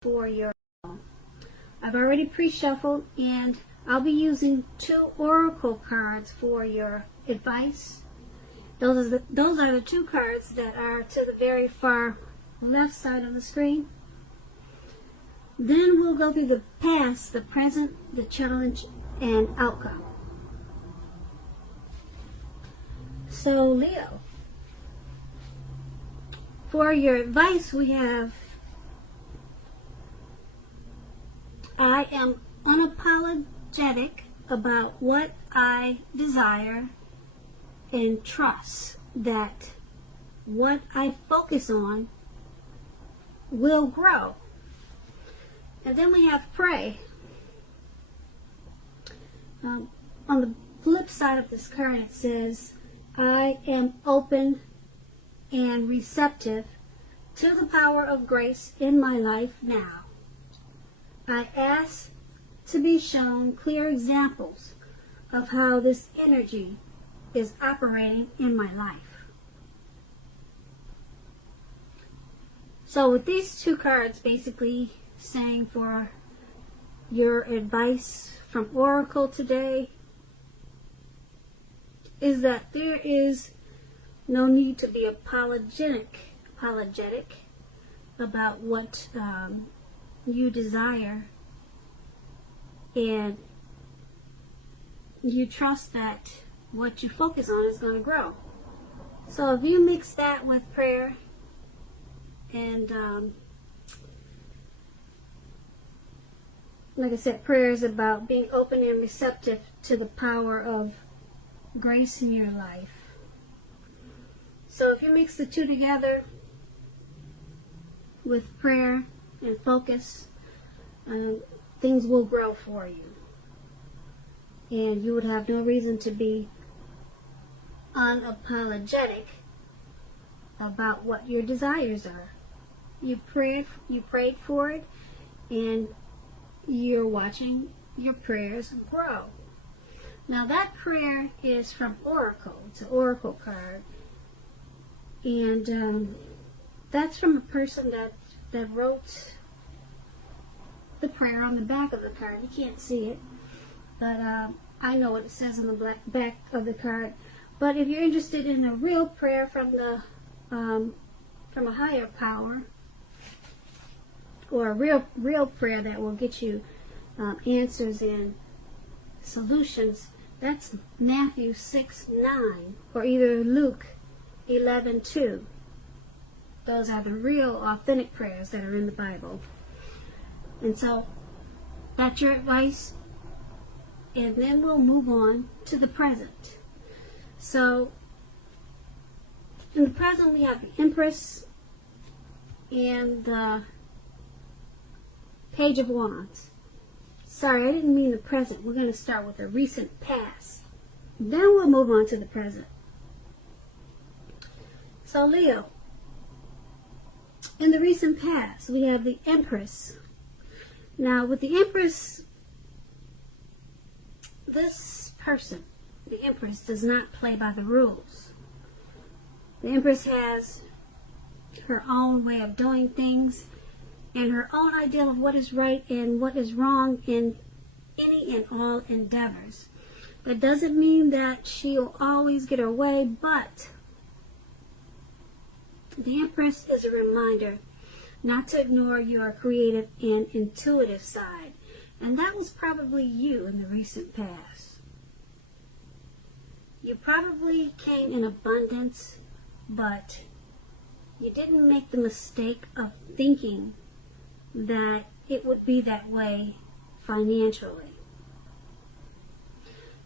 for your I've already pre-shuffled, and I'll be using 2 oracle cards for your advice. Those are the 2 cards that are to the very far left side of the screen. Then we'll go through the past, the present, the challenge, and outcome. So Leo, for your advice we have, I am unapologetic about what I desire and trust that what I focus on will grow. And then we have pray. On the flip side of this card it says, I am open and receptive to the power of grace in my life now. I ask to be shown clear examples of how this energy is operating in my life. So with these 2 cards basically saying for your advice from Oracle today is that there is no need to be apologetic about what you desire, and you trust that what you focus on is going to grow. So if you mix that with prayer and like I said, prayer is about being open and receptive to the power of grace in your life. So if you mix the 2 together with prayer and focus, things will grow for you. And you would have no reason to be unapologetic about what your desires are. You prayed for it, and you're watching your prayers grow. Now that prayer is from Oracle. It's an Oracle card. And that's from a person that wrote the prayer on the back of the card. You can't see it, but I know what it says on the back of the card. But if you're interested in a real prayer from the from a higher power, or a real prayer that will get you answers and solutions, that's Matthew 6:9, or either Luke 11:2. Those are the real authentic prayers that are in the Bible. And so that's your advice, and then we'll move on to the present. So in the present we have the Empress and the Page of Wands. Sorry, I didn't mean the present. We're going to start with the recent past. Then we'll move on to the present. So Leo, in the recent past we have the Empress. Now with the Empress, this person, the Empress, does not play by the rules. The Empress has her own way of doing things and her own idea of what is right and what is wrong in any and all endeavors. That doesn't mean that she'll always get her way, but the Empress is a reminder not to ignore your creative and intuitive side. And that was probably you in the recent past. You probably came in abundance, but you didn't make the mistake of thinking that it would be that way financially.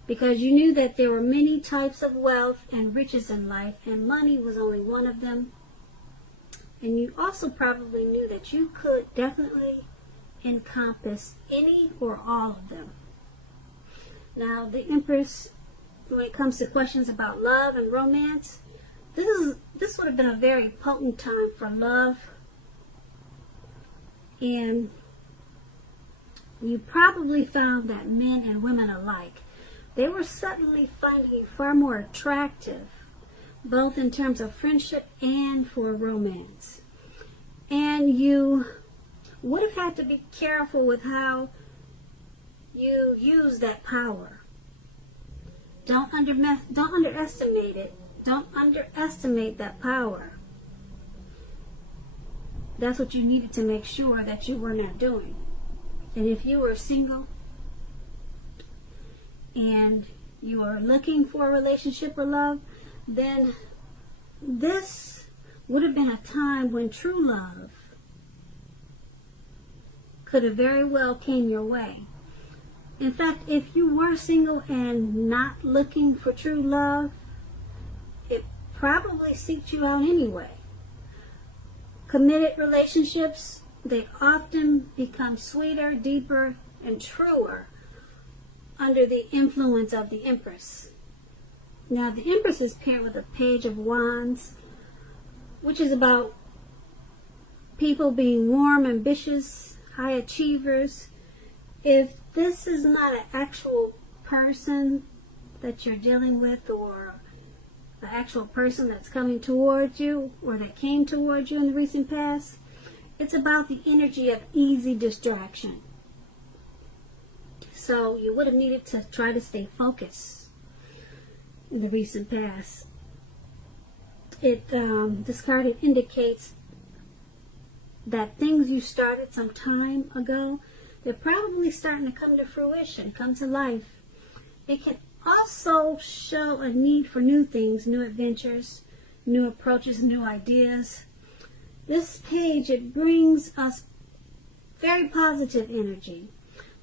Because you knew that there were many types of wealth and riches in life, and money was only one of them. And you also probably knew that you could definitely encompass any or all of them. Now, the Empress, when it comes to questions about love and romance, this would have been a very potent time for love. And you probably found that men and women alike, they were suddenly finding you far more attractive, both in terms of friendship and for romance. And you would have had to be careful with how you use that power. Don't underestimate it. Don't underestimate that power. That's what you needed to make sure that you were not doing. And if you were single and you are looking for a relationship or love, then this would have been a time when true love could have very well came your way. In fact, if you were single and not looking for true love, it probably seeked you out anyway. Committed relationships, they often become sweeter, deeper, and truer under the influence of the Empress. Now, the Empress is paired with a Page of Wands, which is about people being warm, ambitious, high achievers. If this is not an actual person that you're dealing with, or the actual person that's coming towards you, or that came towards you in the recent past, it's about the energy of easy distraction. So you would have needed to try to stay focused in the recent past. This card indicates that things you started some time ago, they're probably starting to come to fruition, come to life. It can also show a need for new things, new adventures, new approaches, new ideas. This page, it brings us very positive energy,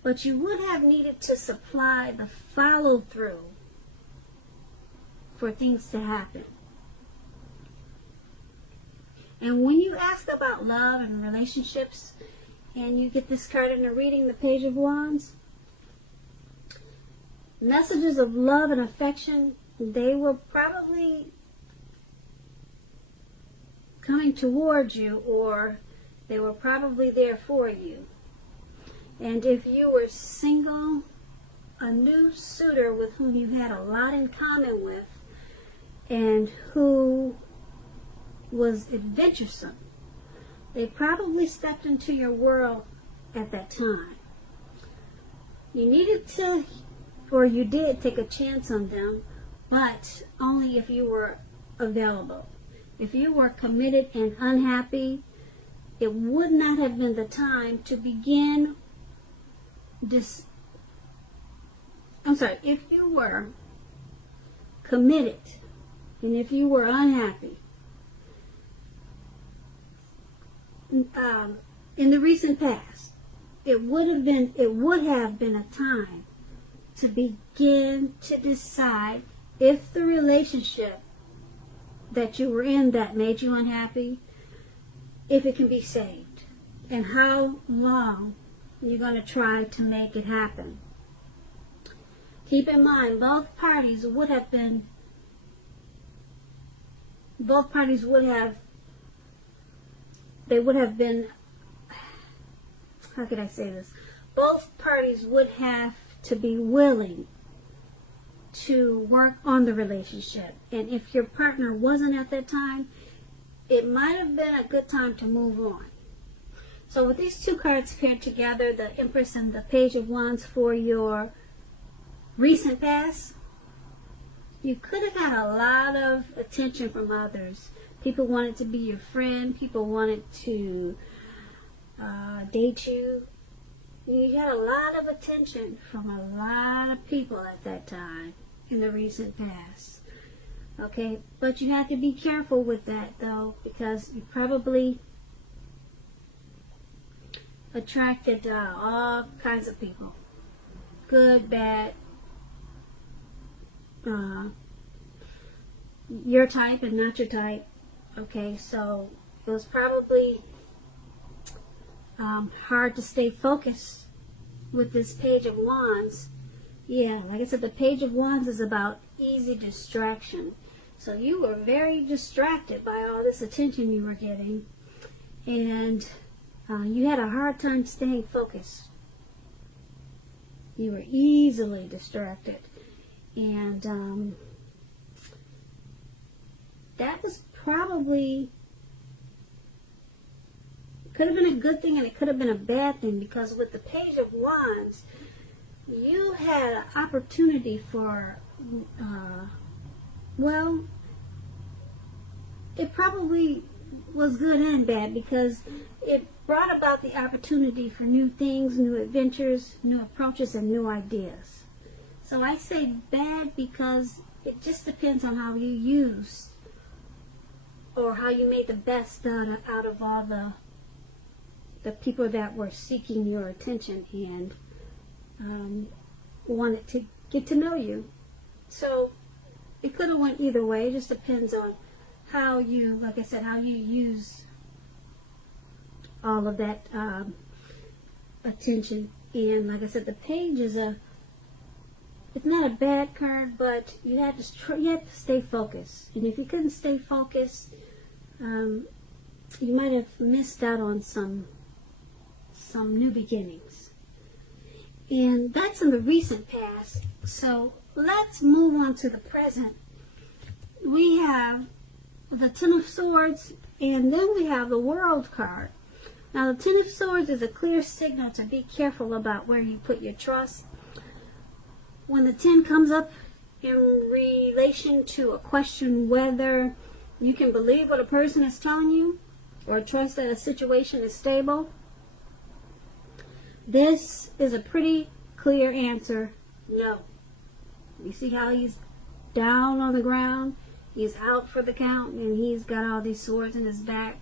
but you would have needed to supply the follow-through for things to happen. And when you ask about love and relationships, and you get this card in a reading, the Page of Wands, messages of love and affection, they were probably coming towards you, or they were probably there for you. And if you were single, a new suitor with whom you had a lot in common with, and who was adventuresome, they probably stepped into your world at that time. You needed to, or you did, take a chance on them, but only if you were available. If you were committed and unhappy, it would not have been the time to begin this. If you were committed and if you were unhappy, in the recent past, it would have been a time to begin to decide if the relationship that you were in that made you unhappy, if it can be saved, and how long you're going to try to make it happen. Keep in mind, both parties would have been, how could I say this? Both parties would have to be willing to work on the relationship. And if your partner wasn't at that time, it might have been a good time to move on. So with these two cards paired together, the Empress and the Page of Wands for your recent past, you could have had a lot of attention from others. People wanted to be your friend. People wanted to date you. You had a lot of attention from a lot of people at that time in the recent past. Okay, but you have to be careful with that, though, because you probably attracted all kinds of people. Good, bad, your type and not your type. Okay, so it was probably hard to stay focused with this Page of Wands. Yeah, like I said, the Page of Wands is about easy distraction. So you were very distracted by all this attention you were getting, and you had a hard time staying focused. You were easily distracted, and that was probably Could have been a good thing and it could have been a bad thing, because with the Page of Wands, you had an opportunity for, well, it probably was good and bad, because it brought about the opportunity for new things, new adventures, new approaches, and new ideas. So I say bad because it just depends on how you use, or how you made the best out of all the people that were seeking your attention and wanted to get to know you. So it could have went either way. It just depends on how you, like I said, how you use all of that attention. And like I said, the Page is it's not a bad card, but you have to stay focused. And if you couldn't stay focused, you might have missed out on some new beginnings. And that's in the recent past. So let's move on to the present. We have the Ten of Swords, and then we have the World card. Now, the Ten of Swords is a clear signal to be careful about where you put your trust. When the 10 comes up in relation to a question whether you can believe what a person is telling you or trust that a situation is stable, this is a pretty clear answer: no. You see how he's down on the ground? He's out for the count, and he's got all these swords in his back.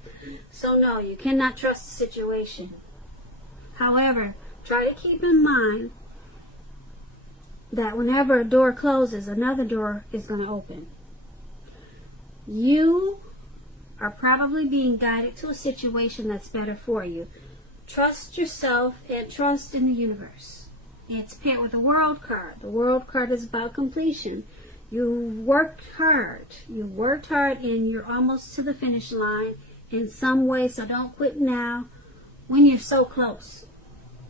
So no, you cannot trust the situation. However, try to keep in mind that whenever a door closes, another door is going to open. You are probably being guided to a situation that's better for you. Trust yourself and trust in the universe. It's paired with the World card. The World card is about completion. You worked hard. You worked hard, and you're almost to the finish line in some way, so don't quit now when you're so close.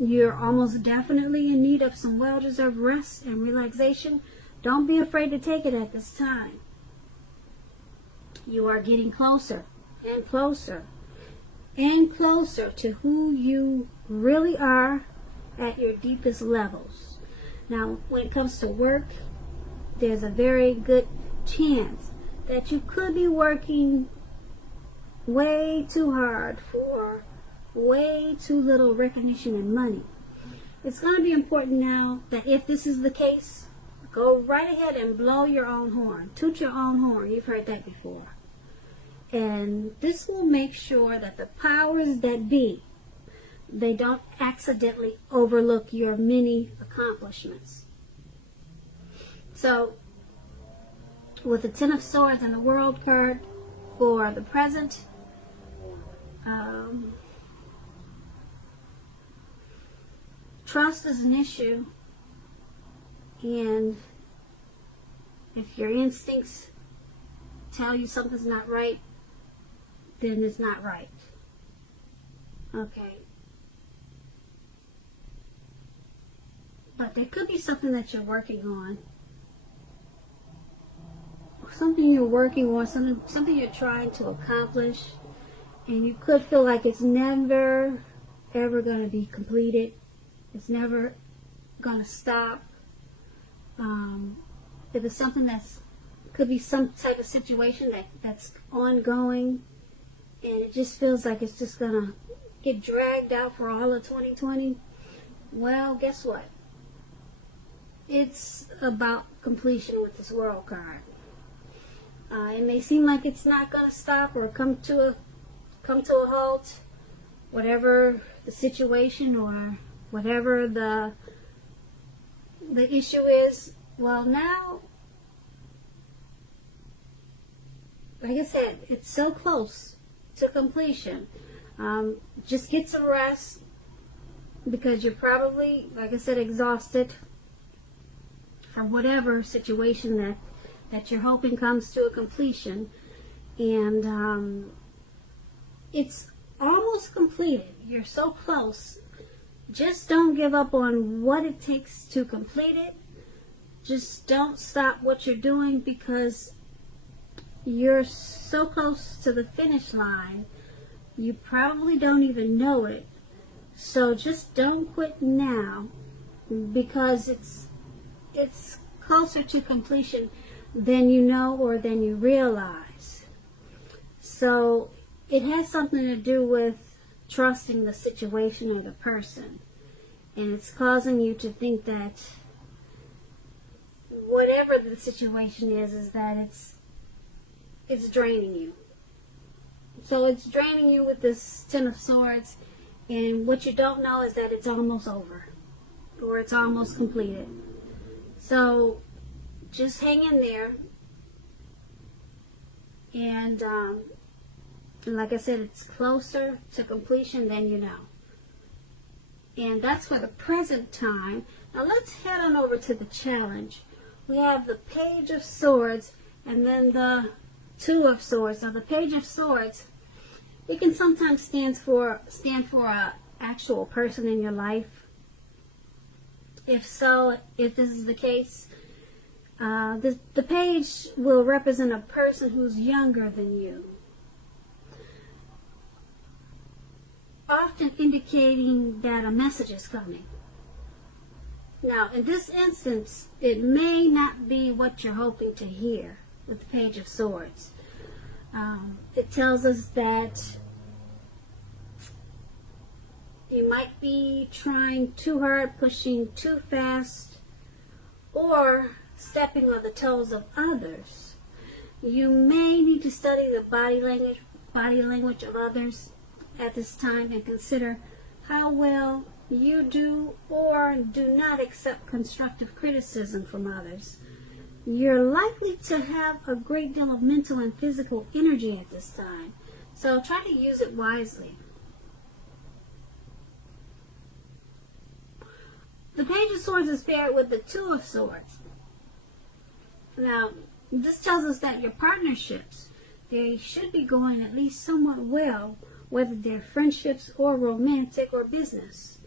You're almost definitely in need of some well-deserved rest and relaxation. Don't be afraid to take it at this time. You are getting closer and closer and closer to who you really are at your deepest levels. Now, when it comes to work, there's a very good chance that you could be working way too hard for way too little recognition and money. It's going to be important now that if this is the case, go right ahead and blow your own horn. Toot your own horn. You've heard that before. And this will make sure that the powers that be, they don't accidentally overlook your many accomplishments. So, with the Ten of Swords and the World card for the present, trust is an issue, and if your instincts tell you something's not right, then it's not right. Okay. But there could be something that you're working on. Something you're working on, something you're trying to accomplish, and you could feel like it's never, ever going to be completed. It's never going to stop. If it's something could be some type of situation that's ongoing, and it just feels like it's just going to get dragged out for all of 2020, well, guess what? It's about completion with this World card. It may seem like it's not going to stop or come to a halt, whatever the situation or whatever the issue is. Well, now, like I said, it's so close to completion. Just get some rest, because you're probably, like I said, exhausted for whatever situation that you're hoping comes to a completion. And it's almost completed. You're so close. Just don't give up on what it takes to complete it. Just don't stop what you're doing, because you're so close to the finish line. You probably don't even know it. So just don't quit now, because it's closer to completion than you know or than you realize. So it has something to do with trusting the situation or the person. And it's causing you to think that whatever the situation is that it's draining you. So it's draining you with this Ten of Swords, and what you don't know is that it's almost over, or it's almost completed. So just hang in there, and like I said, it's closer to completion than you know. And that's for the present time. Now let's head on over to the challenge. We have the Page of Swords and then the Two of Swords. Now the Page of Swords, it can sometimes stand for a actual person in your life. If so, if this is the case, the page will represent a person who's younger than you, often indicating that a message is coming. Now, in this instance, it may not be what you're hoping to hear with the Page of Swords. It tells us that you might be trying too hard, pushing too fast, or stepping on the toes of others. You may need to study the body language of others at this time and consider how well you do or do not accept constructive criticism from others. You're likely to have a great deal of mental and physical energy at this time, so try to use it wisely. The Page of Swords is paired with the Two of Swords. Now, this tells us that your partnerships, they should be going at least somewhat well, whether they're friendships or romantic or business.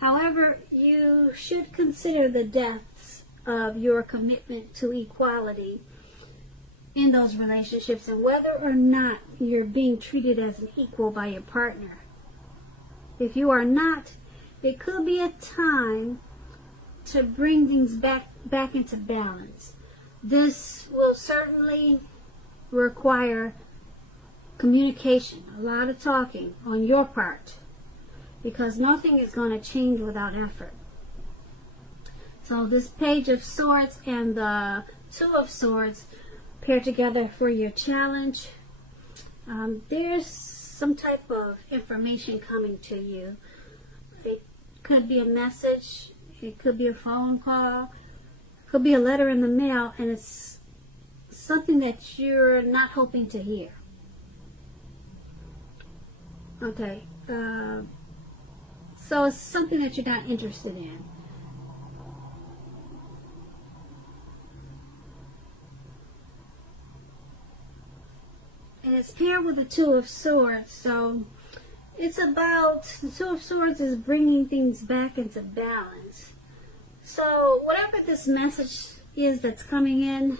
However, you should consider the depths of your commitment to equality in those relationships and whether or not you're being treated as an equal by your partner. If you are not, it could be a time to bring things back into balance. This will certainly require communication, a lot of talking on your part, because nothing is going to change without effort. So this Page of Swords and the Two of Swords pair together for your challenge. There's some type of information coming to you. It could be a message, it could be a phone call, it could be a letter in the mail, and it's something that you're not hoping to hear. Okay, so it's something that you're not interested in. And it's paired with the Two of Swords, so it's about, the Two of Swords is bringing things back into balance. So whatever this message is that's coming in,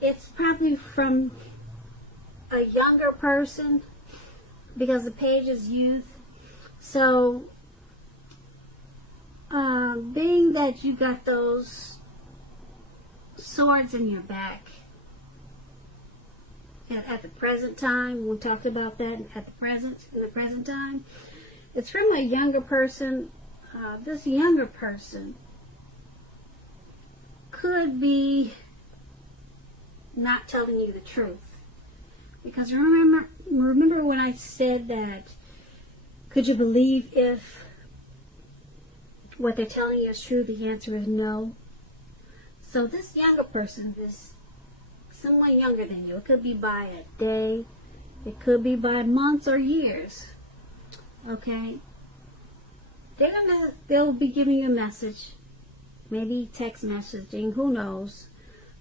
it's probably from a younger person, because the page is youth. So being that you got those swords in your back at the present time, we talked about that in the present time, it's from a younger person. This younger person could be not telling you the truth. Because remember when I said that, could you believe if what they're telling you is true? The answer is no. So this younger person, this someone younger than you, it could be by a day, it could be by months or years. Okay? They'll be giving you a message, maybe text messaging, who knows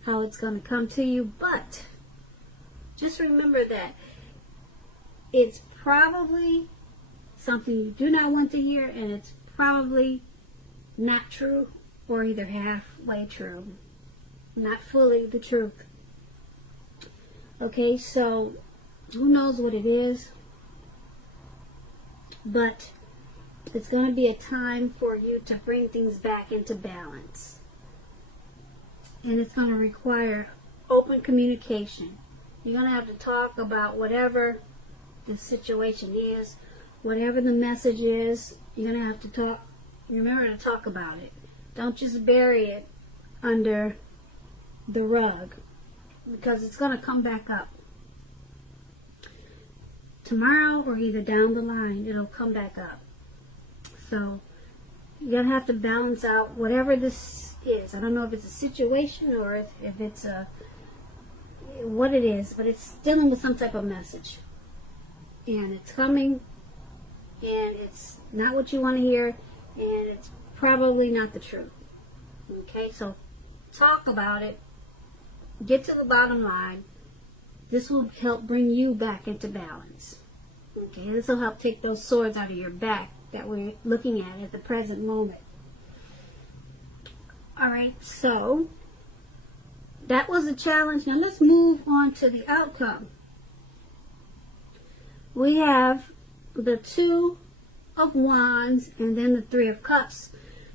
how it's going to come to you, but just remember that it's probably something you do not want to hear, and it's probably not true, or either halfway true, not fully the truth. Okay, so who knows what it is? but it's going to be a time for you to bring things back into balance. And it's going to require open communication. You're going to have to talk about whatever the situation is, whatever the message is. You're going to have to talk. Remember to talk about it. Don't just bury it under the rug, because it's going to come back up. Tomorrow or either down the line, it'll come back up. So you're going to have to balance out whatever this is. I don't know if it's a situation or if it's what it is, but it's dealing with some type of message. And it's coming, and it's not what you want to hear, and it's probably not the truth. Okay, so talk about it. Get to the bottom line. This will help bring you back into balance. Okay, this will help take those swords out of your back that we're looking at the present moment. Alright, so that was a challenge. Now let's move on to the outcome. We have the Two of Wands and then the Three of Cups.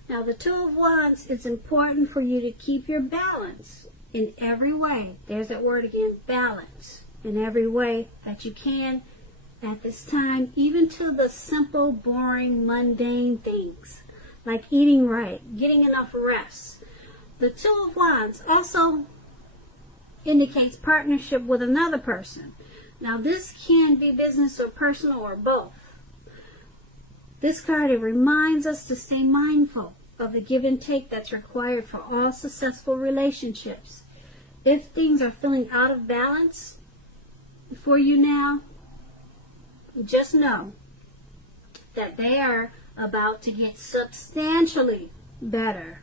Now the Two of Wands, it's important for you to keep your balance in every way. There's that word again, balance. In every way that you can at this time, even to the simple, boring, mundane things like eating right, getting enough rest. The Two of Wands also indicates partnership with another person. Now this can be business or personal or both. This card, it reminds us to stay mindful of the give and take that's required for all successful relationships. If things are feeling out of balance for you now, just know that they are about to get substantially better.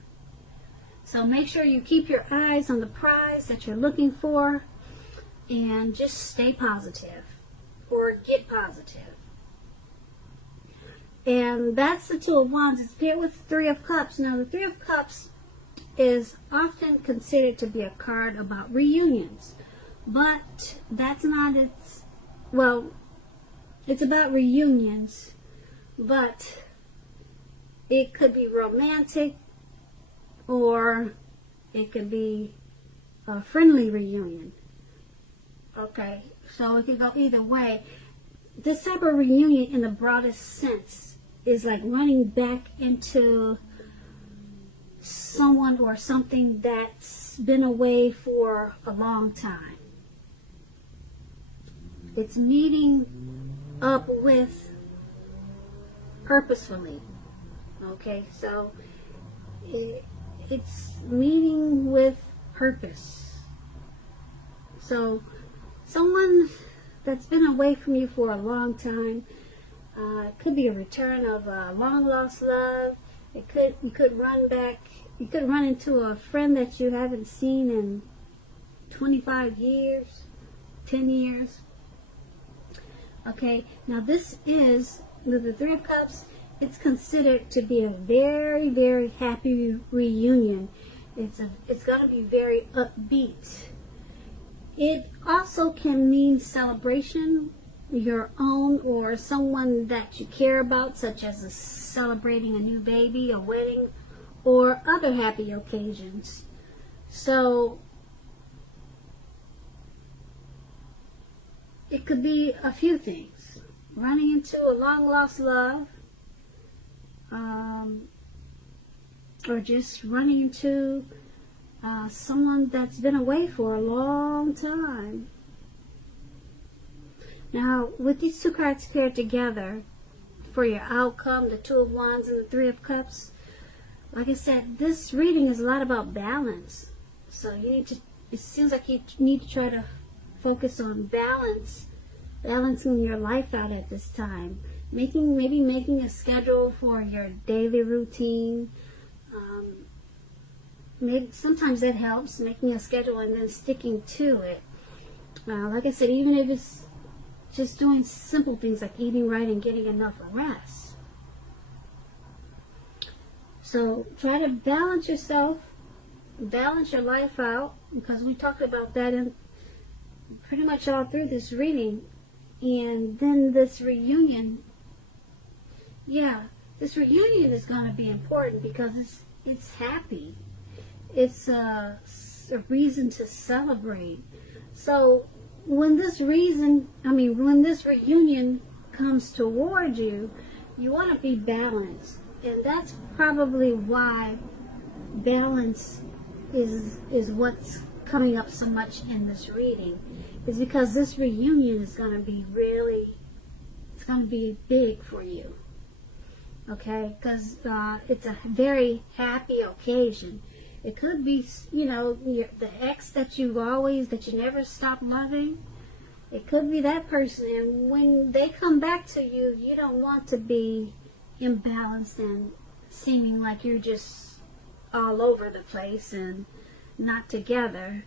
So make sure you keep your eyes on the prize that you're looking for and just stay positive or get positive. And that's the Two of Wands. It's paired with the Three of Cups. Now the Three of Cups is often considered to be a card about reunions, but that's not its, well, it's about reunions, but it could be romantic or it could be a friendly reunion. Okay, so it could go either way. This type of reunion in the broadest sense is like running back into someone or something that's been away for a long time. It's meeting up with purposefully. Okay, so it's meeting with purpose. So someone that's been away from you for a long time, it could be a return of a long lost love. You could run into a friend that you haven't seen in 25 years, 10 years. Okay, now this is, with the Three of Cups, it's considered to be a very, very happy reunion. It's going to be very upbeat. It also can mean celebration, your own or someone that you care about, such as celebrating a new baby, a wedding, or other happy occasions. So it could be a few things. Running into a long lost love, or just running into someone that's been away for a long time. Now, with these two cards paired together for your outcome, the Two of Wands and the Three of Cups, like I said, this reading is a lot about balance. So you need to, it seems like you need to try to focus on balancing your life out at this time. Maybe making a schedule for your daily routine. Maybe sometimes that helps, making a schedule and then sticking to it. Like I said, even if it's just doing simple things like eating right and getting enough rest. So try to balance yourself, balance your life out, because we talked about that in pretty much all through this reading. And then this reunion yeah, this reunion is going to be important because it's happy. It's a reason to celebrate. So when this reunion comes toward you, you want to be balanced. And that's probably why balance is what's coming up so much in this reading. Is because this reunion is going to be it's going to be big for you. Okay? Because it's a very happy occasion. It could be, the ex that you never stop loving. It could be that person. And when they come back to you, you don't want to be imbalanced and seeming like you're just all over the place and not together.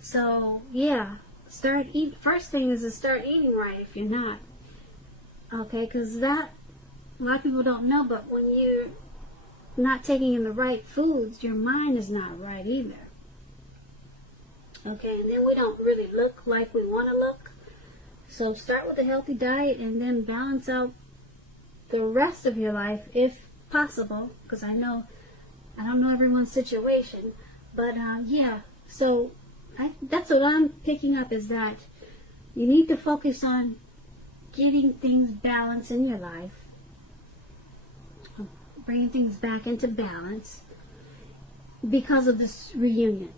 So, yeah. First thing is to start eating right if you're not. Okay? Because a lot of people don't know, but when you're not taking in the right foods, your mind is not right either. Okay, and then we don't really look like we want to look. So start with a healthy diet and then balance out the rest of your life if possible, because I don't know everyone's situation, but yeah, so that's what I'm picking up, is that you need to focus on getting things balanced in your life, bringing things back into balance because of this reunion.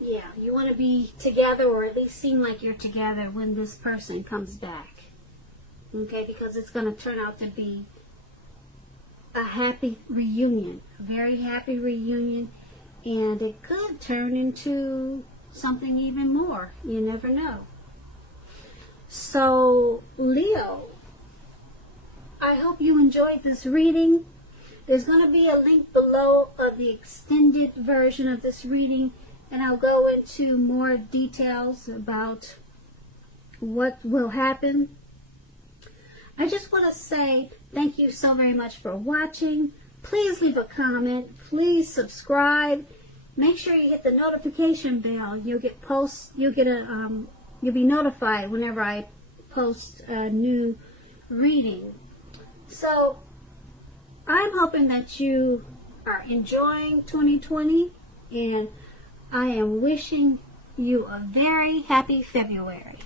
Yeah, you want to be together, or at least seem like you're together when this person comes back. Okay, because it's going to turn out to be a happy reunion, a very happy reunion, and it could turn into something even more. You never know. So, Leo, I hope you enjoyed this reading. There's going to be a link below of the extended version of this reading, and I'll go into more details about what will happen. I just want to say thank you so very much for watching. Please leave a comment. Please subscribe. Make sure you hit the notification bell. You'll be notified whenever I post a new reading. So I'm hoping that you are enjoying 2020, and I am wishing you a very happy February.